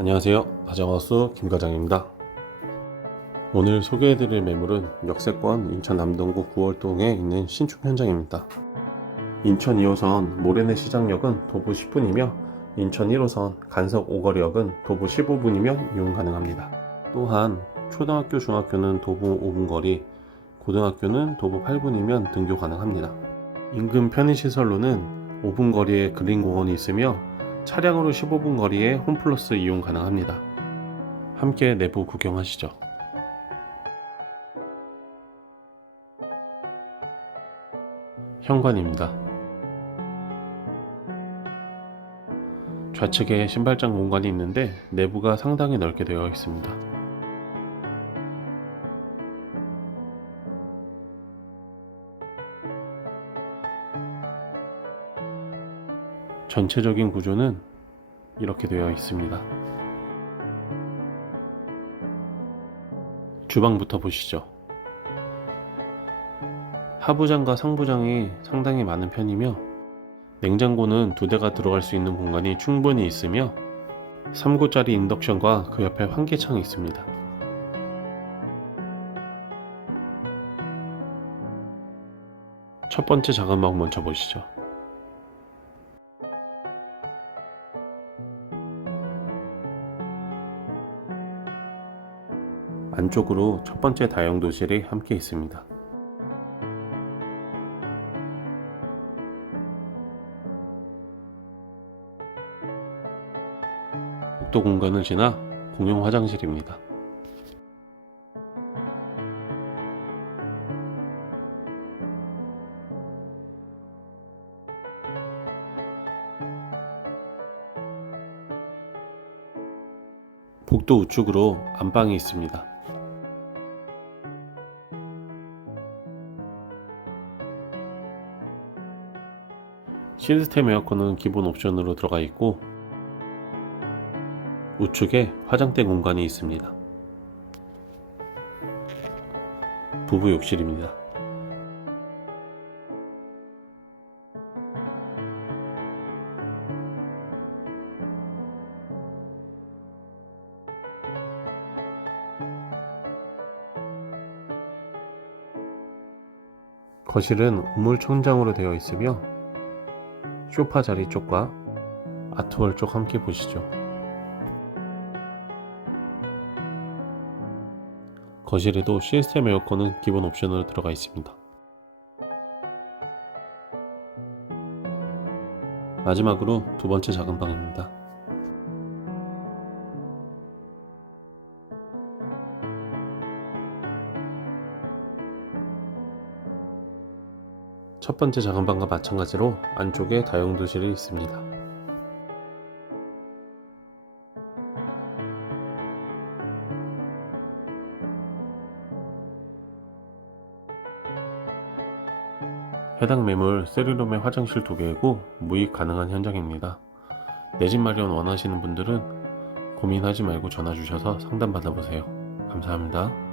안녕하세요. 다정하우스 김과장입니다. 오늘 소개해드릴 매물은 역세권 인천 남동구 9월동에 있는 신축 현장입니다. 인천 2호선 모래내 시장역은 도보 10분이며 인천 1호선 간석 오거리역은 도보 15분이면 이용 가능합니다. 또한 초등학교, 중학교는 도보 5분 거리, 고등학교는 도보 8분이면 등교 가능합니다. 인근 편의시설로는 5분 거리에 그린공원이 있으며 차량으로 15분 거리에 홈플러스 이용 가능합니다. 함께 내부 구경하시죠. 현관입니다. 좌측에 신발장 공간이 있는데 내부가 상당히 넓게 되어 있습니다. 전체적인 구조는 이렇게 되어 있습니다. 주방부터 보시죠. 하부장과 상부장이 상당히 많은 편이며 냉장고는 두 대가 들어갈 수 있는 공간이 충분히 있으며 3구짜리 인덕션과 그 옆에 환기창이 있습니다. 첫 번째 작은 방 먼저 보시죠. 안쪽으로 첫 번째 다용 도실이 함께 있습니다. 복도 공간을 지나 공용 화장실입니다. 복도 우측으로 안방이 있습니다. 시스템 에어컨은 기본 옵션으로 들어가 있고 우측에 화장대 공간이 있습니다. 부부 욕실입니다. 거실은 우물 천장으로 되어 있으며 소파 자리 쪽과 아트월 쪽 함께 보시죠. 거실에도 시스템 에어컨은 기본 옵션으로 들어가 있습니다. 마지막으로 두 번째 작은 방입니다. 첫 번째 작은 방과 마찬가지로 안쪽에 다용도실이 있습니다. 해당 매물 세리룸의 화장실 두 개이고 무입 가능한 현장입니다. 내 집 마련 원하시는 분들은 고민하지 말고 전화 주셔서 상담 받아보세요. 감사합니다.